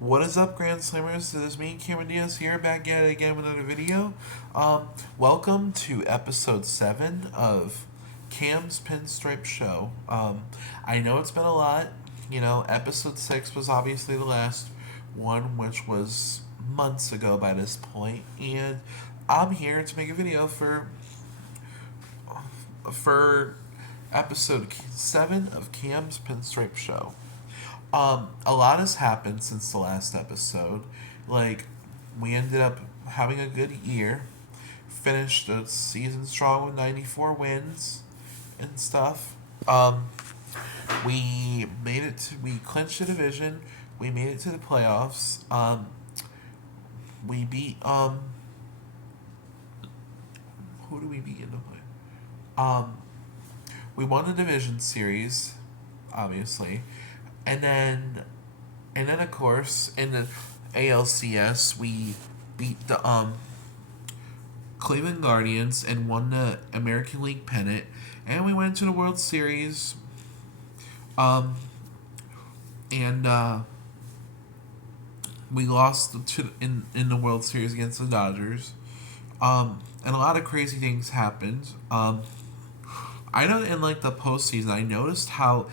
What is up, Grand Slammers? This is me, Cameron Diaz, here, back at it again with another video. Welcome to episode 7 of Cam's Pinstripe Show. I know it's been a lot. Episode 6 was obviously the last one, which was months ago by this point, and I'm here to make a video for episode 7 of Cam's Pinstripe Show. A lot has happened since the last episode. Like, we ended up having a good year. Finished the season strong with 94 wins and stuff. We clinched the division. We made it to the playoffs. We beat, who do we beat in the play? Um, we won the division series, obviously. And then of course in the ALCS we beat the Cleveland Guardians and won the American League pennant, and we went to the World Series. Um, and We lost in the World Series against the Dodgers. And a lot of crazy things happened. I know in like the postseason, I noticed how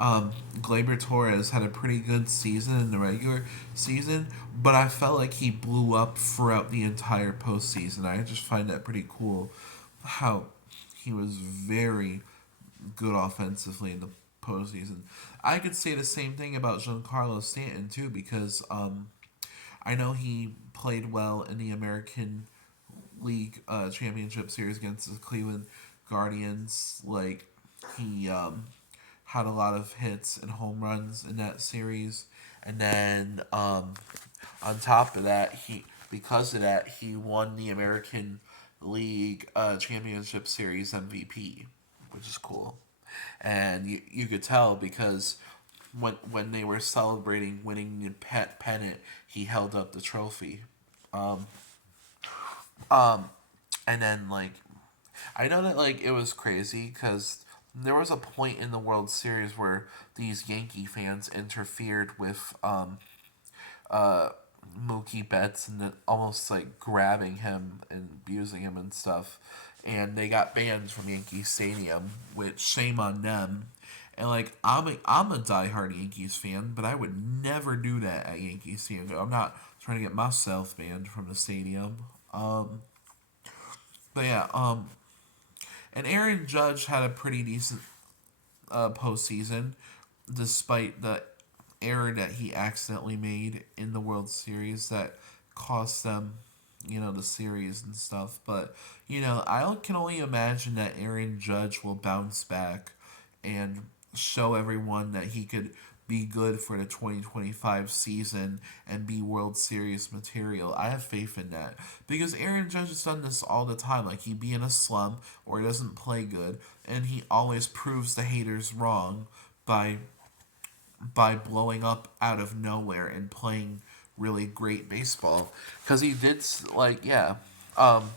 Gleyber Torres had a pretty good season in the regular season, but I felt like he blew up throughout the entire postseason. I just find that pretty cool, how he was very good offensively in the postseason. I could say the same thing about Giancarlo Stanton too, because I know he played well in the American League Championship Series against the Cleveland Guardians. Like, he had a lot of hits and home runs in that series, and then on top of that, he won the American League Championship Series MVP, which is cool. And you could tell because when they were celebrating winning the pennant, he held up the trophy. Um, um, and then like I know that like it was crazy because there was a point in the World Series where these Yankee fans interfered with uh, Mookie Betts and almost like grabbing him and abusing him and stuff, and they got banned from Yankee Stadium. Which, shame on them. And like I'm a diehard Yankees fan, but I would never do that at Yankee Stadium. I'm not trying to get myself banned from the stadium. But yeah, and Aaron Judge had a pretty decent postseason, despite the error that he accidentally made in the World Series that cost them, the series and stuff. But I can only imagine that Aaron Judge will bounce back and show everyone that he could be good for the 2025 season and be World Series material. I have faith in that because Aaron Judge has done this all the time. Like, he'd be in a slump or he doesn't play good, and he always proves the haters wrong by blowing up out of nowhere and playing really great baseball. Because he did, like, yeah. And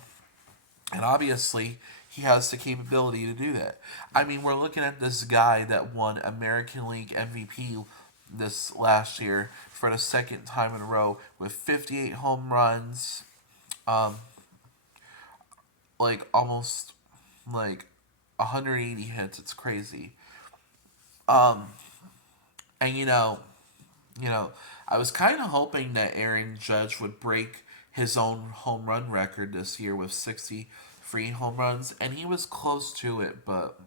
obviously, he has the capability to do that. I mean, we're looking at this guy that won American League MVP this last year for the second time in a row with 58 home runs, um, like almost like 180 hits. It's crazy. Um, and I was kind of hoping that Aaron Judge would break his own home run record this year with 63 home runs, and he was close to it, but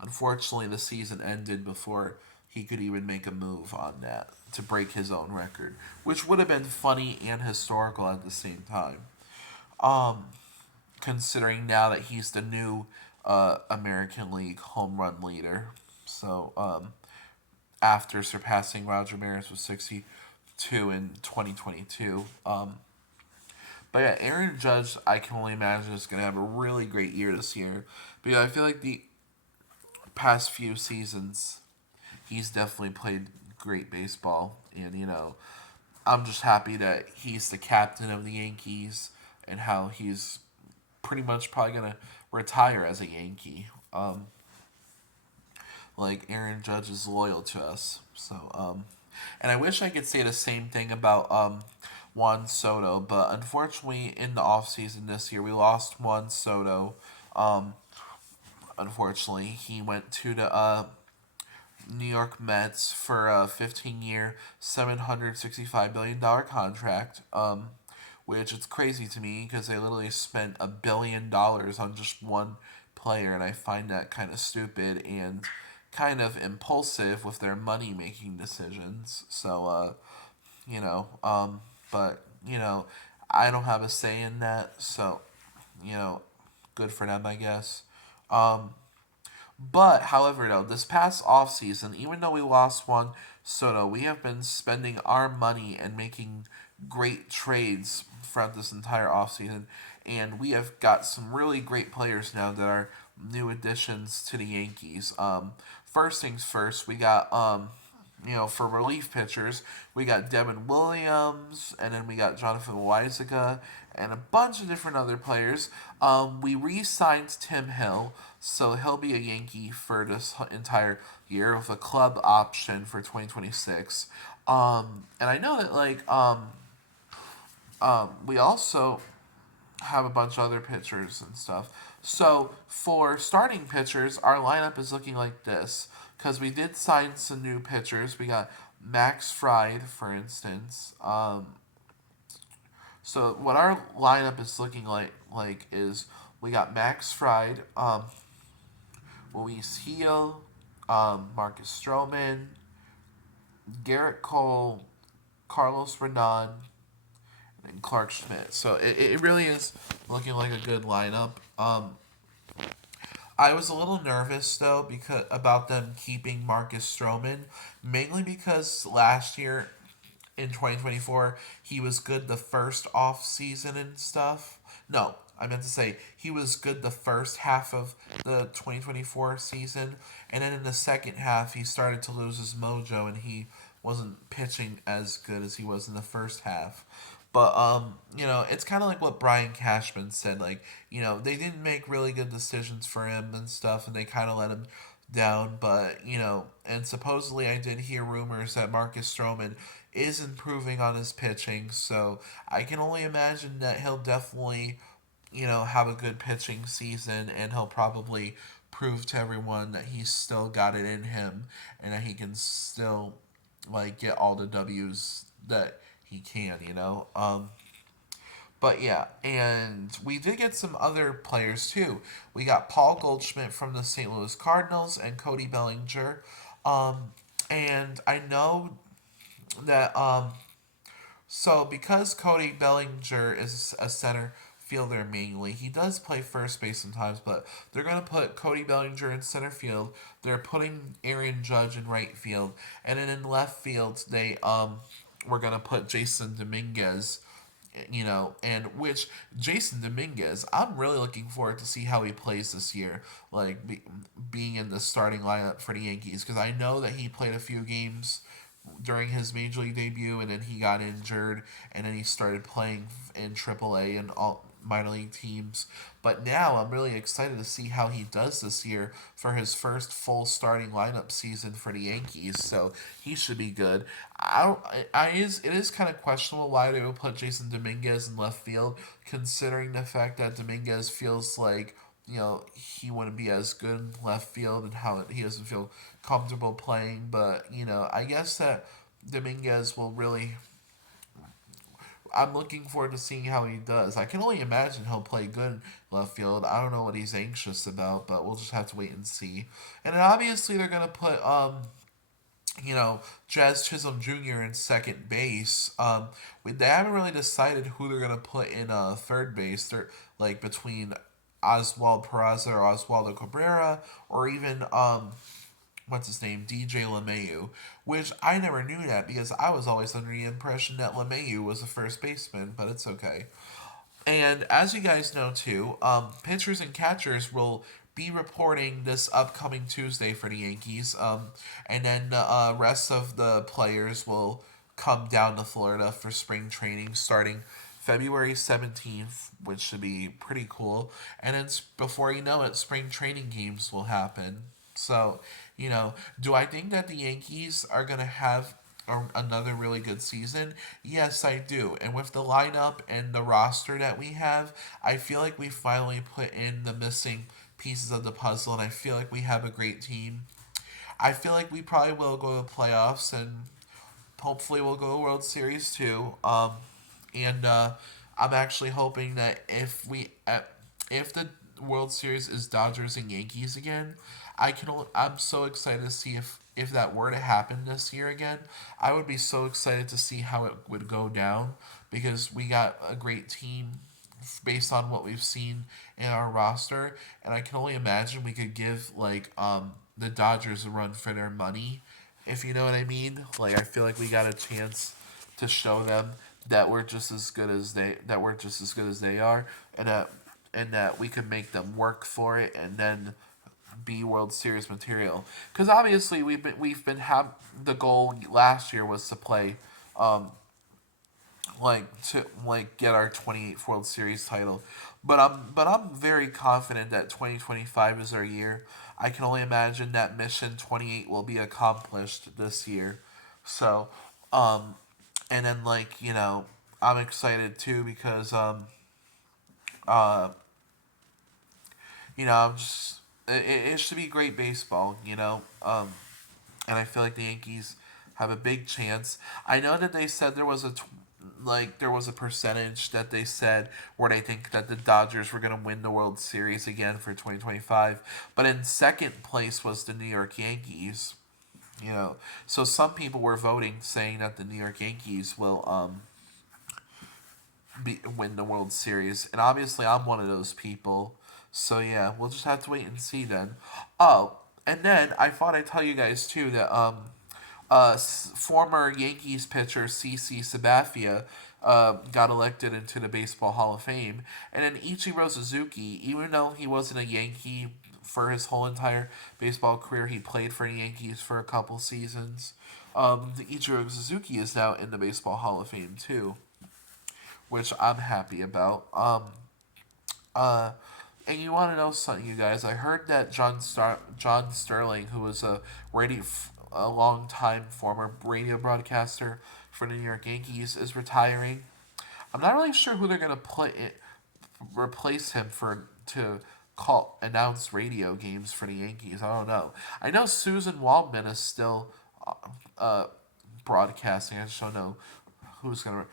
unfortunately, the season ended before he could even make a move on that to break his own record, which would have been funny and historical at the same time. Um, Considering now that he's the new American League home run leader. So, after surpassing Roger Maris with 62 in 2022. But yeah, Aaron Judge, I can only imagine is going to have a really great year this year. But yeah, I feel like the past few seasons, he's definitely played great baseball. And, I'm just happy that he's the captain of the Yankees and how he's pretty much probably going to retire as a Yankee. Like, Aaron Judge is loyal to us. So, And I wish I could say the same thing about Juan Soto, but unfortunately, in the offseason this year, we lost Juan Soto. Um, Unfortunately, he went to the New York Mets for a 15-year, $765 million contract. Which it's crazy to me because they literally spent $1 billion on just one player, and I find that kind of stupid and kind of impulsive with their money making decisions. So, you know, but I don't have a say in that, so you know, good for them, I guess. Um, but, however, though, this past off season, even though we lost one Soto, we have been spending our money and making great trades throughout this entire off season, and we have got some really great players now that are new additions to the Yankees. First things first, we got for relief pitchers, we got Devin Williams, and then we got Jonathan Weiziga, and a bunch of different other players. We re-signed Tim Hill, so he'll be a Yankee for this entire year with a club option for 2026. And I know that we also have a bunch of other pitchers and stuff. So for starting pitchers, our lineup is looking like this because we did sign some new pitchers. We got Max Fried, for instance. So what our lineup is looking like is we got Max Fried, Luis Heel, Marcus Stroman, Garrett Cole, Carlos Rodon, and Clark Schmidt. So it really is looking like a good lineup. I was a little nervous though because about them keeping Marcus Stroman, mainly because last year in 2024 he was good the first off season and stuff. No, I meant to say he was good the first half of the 2024 season, and then in the second half he started to lose his mojo and he wasn't pitching as good as he was in the first half. But it's kind of like what Brian Cashman said. Like, they didn't make really good decisions for him and stuff, and they kind of let him down. But and supposedly I did hear rumors that Marcus Stroman is improving on his pitching. So I can only imagine that he'll definitely have a good pitching season, and he'll probably prove to everyone that he's still got it in him, and that he can still get all the W's that he can, But yeah, and we did get some other players too. We got Paul Goldschmidt from the St. Louis Cardinals and Cody Bellinger. And I know that so because Cody Bellinger is a center fielder mainly, he does play first base sometimes, but they're gonna put Cody Bellinger in center field. They're putting Aaron Judge in right field, and then in left field they we're gonna put Jason Dominguez. And which Jason Dominguez, I'm really looking forward to see how he plays this year, being in the starting lineup for the Yankees, because I know that he played a few games during his major league debut, and then he got injured, and then he started playing in AAA and all minor league teams. But now I'm really excited to see how he does this year for his first full starting lineup season for the Yankees. So he should be good. It is kind of questionable why they would put Jason Dominguez in left field, considering the fact that Dominguez feels like he wouldn't be as good in left field and how he doesn't feel comfortable playing. But, I guess that Dominguez will really. I'm looking forward to seeing how he does. I can only imagine he'll play good in left field. I don't know what he's anxious about, but we'll just have to wait and see. And then obviously they're gonna put Jazz Chisholm Jr. in second base. They haven't really decided who they're gonna put in third base. They're between Oswald Peraza or Oswaldo Cabrera, or even what's his name, DJ LeMahieu, which I never knew that because I was always under the impression that LeMahieu was a first baseman, but it's okay. And as you guys know too, pitchers and catchers will be reporting this upcoming Tuesday for the Yankees, and then the rest of the players will come down to Florida for spring training starting February 17th, which should be pretty cool. And then before you know it, spring training games will happen. So, do I think that the Yankees are going to have another really good season? Yes, I do. And with the lineup and the roster that we have, I feel like we finally put in the missing pieces of the puzzle, and I feel like we have a great team. I feel like we probably will go to playoffs, and hopefully we'll go to World Series too. And I'm actually hoping that if the World Series is Dodgers and Yankees again, I'm so excited to see if that were to happen this year again. I would be so excited to see how it would go down because we got a great team based on what we've seen in our roster, and I can only imagine we could give the Dodgers a run for their money, if you know what I mean. Like I feel like we got a chance to show them that we're just as good as they are, and that we could make them work for it, and then be World Series material. Because obviously we've been have the goal last year was to play, to get our 28th World Series title. But I'm very confident that 2025 is our year. I can only imagine that mission 28 will be accomplished this year. So, um, and then I'm excited too because uh, I'm just it should be great baseball. And I feel like the Yankees have a big chance. I know that they said there was a percentage that they said where they think that the Dodgers were going to win the World Series again for 2025, but in second place was the New York Yankees. So some people were voting saying that the New York Yankees will win the World Series, and obviously I'm one of those people. So yeah, we'll just have to wait and see then. Oh, and then I thought I'd tell you guys too that former Yankees pitcher CC Sabathia got elected into the Baseball Hall of Fame, and then Ichiro Suzuki, even though he wasn't a Yankee for his whole entire baseball career, he played for the Yankees for a couple seasons. The Ichiro Suzuki is now in the Baseball Hall of Fame too, which I'm happy about. Uh, and you want to know something, you guys? I heard that John Sterling, who was a long time former radio broadcaster for the New York Yankees, is retiring. I'm not really sure who they're gonna replace him for to call announce radio games for the Yankees. I don't know. I know Susan Waldman is still uh, broadcasting. I just don't know who's gonna.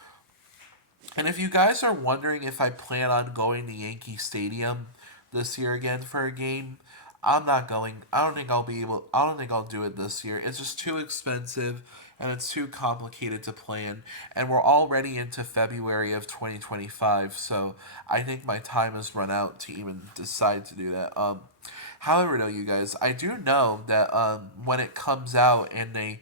And if you guys are wondering if I plan on going to Yankee Stadium this year again for a game, I'm not going. I don't think I'll be able. I don't think I'll do it this year. It's just too expensive and it's too complicated to plan. And we're already into February of 2025, so I think my time has run out to even decide to do that. However, though, you guys, I do know that when it comes out and they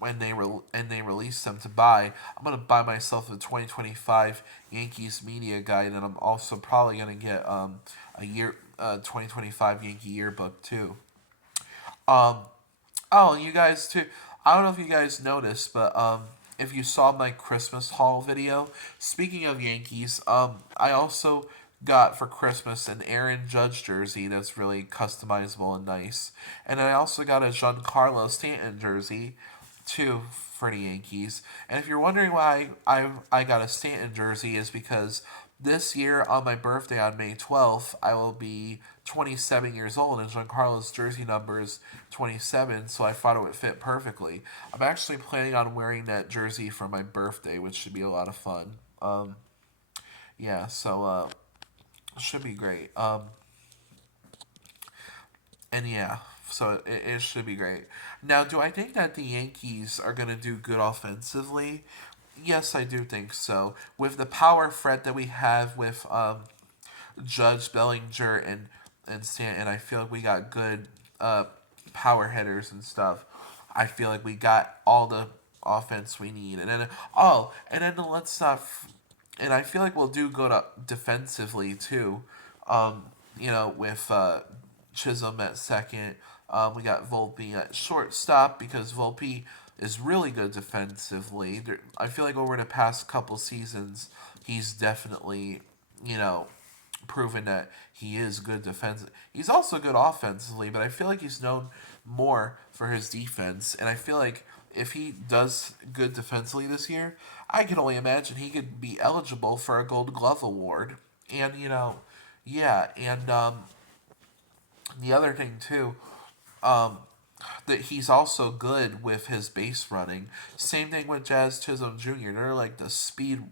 release them to buy, I'm gonna buy myself a 2025 Yankees media guide, and I'm also probably gonna get a 2025 Yankee yearbook too. Um, oh, you guys too. I don't know if you guys noticed, but if you saw my Christmas haul video, speaking of Yankees, I also got for Christmas an Aaron Judge jersey that's really customizable and nice, and I also got a Giancarlo Stanton jersey too for the Yankees. And if you're wondering why I got a Stanton jersey, is because this year on my birthday on May 12th, I will be 27 years old, and Giancarlo's jersey number is 27, so I thought it would fit perfectly. I'm actually planning on wearing that jersey for my birthday, which should be a lot of fun. Yeah, so should be great. And yeah, so it should be great. Now, do I think that the Yankees are going to do good offensively? Yes, I do think so. With the power threat that we have with Judge, Bellinger, and Stanton, I feel like we got good power hitters and stuff. I feel like we got all the offense we need. Let's not. And I feel like we'll do good defensively too. Um, with Chisholm at second. We got Volpe at shortstop because Volpe is really good defensively. I feel like over the past couple seasons, he's definitely, you know, proven that he is good defensive. He's also good offensively, but I feel like he's known more for his defense. And I feel like if he does good defensively this year, I can only imagine he could be eligible for a Gold Glove award. And yeah, and the other thing too, um, that he's also good with his base running. Same thing with Jazz Chisholm Jr. They're like the speed,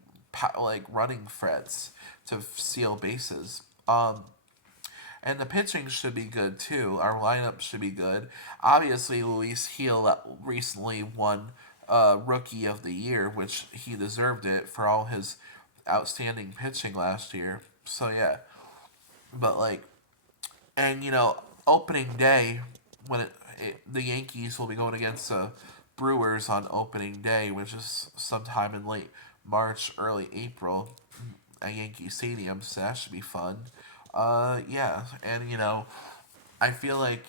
like running threats to steal bases. And the pitching should be good too. Our lineup should be good. Obviously, Luis Gil recently won Rookie of the Year, which he deserved it for all his outstanding pitching last year. So yeah, but like, and opening day when the Yankees will be going against the Brewers on opening day, which is sometime in late March, early April at Yankee Stadium. So that should be fun. Yeah, and I feel like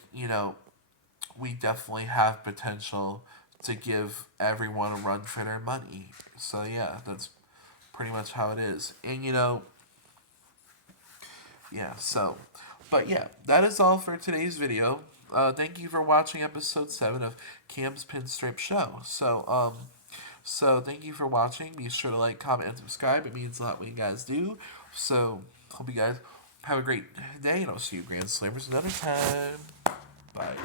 we definitely have potential to give everyone a run for their money. So yeah, that's pretty much how it is. And yeah, so, but yeah, that is all for today's video. Thank you for watching episode 7 of Cam's Pinstripe Show. So thank you for watching. Be sure to like, comment, and subscribe. It means a lot when you guys do. So hope you guys have a great day, and I'll see you Grand Slammers another time. Bye.